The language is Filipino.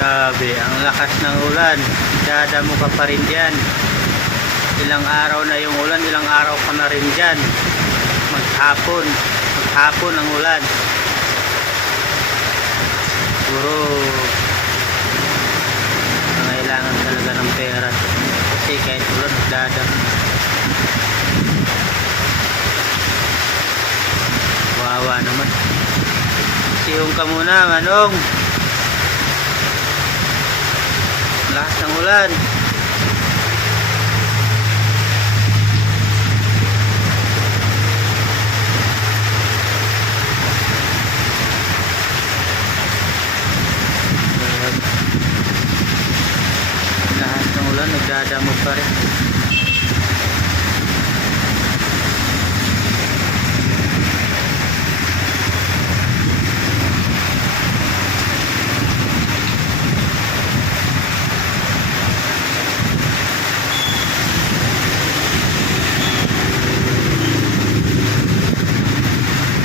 Grabe, ang lakas ng ulan. Dadamo ka pa rin dyan. Ilang araw na yung ulan, ilang araw ka na rin dyan. Maghapon. Maghapon ang ulan. Puro kailangan talaga ng pera. Kasi kahit ulan, dadamo. Wawa naman. Siyong ka muna, Manong. Lakas ng ulan. Lakas ng ulan, nagdadamog pa rin.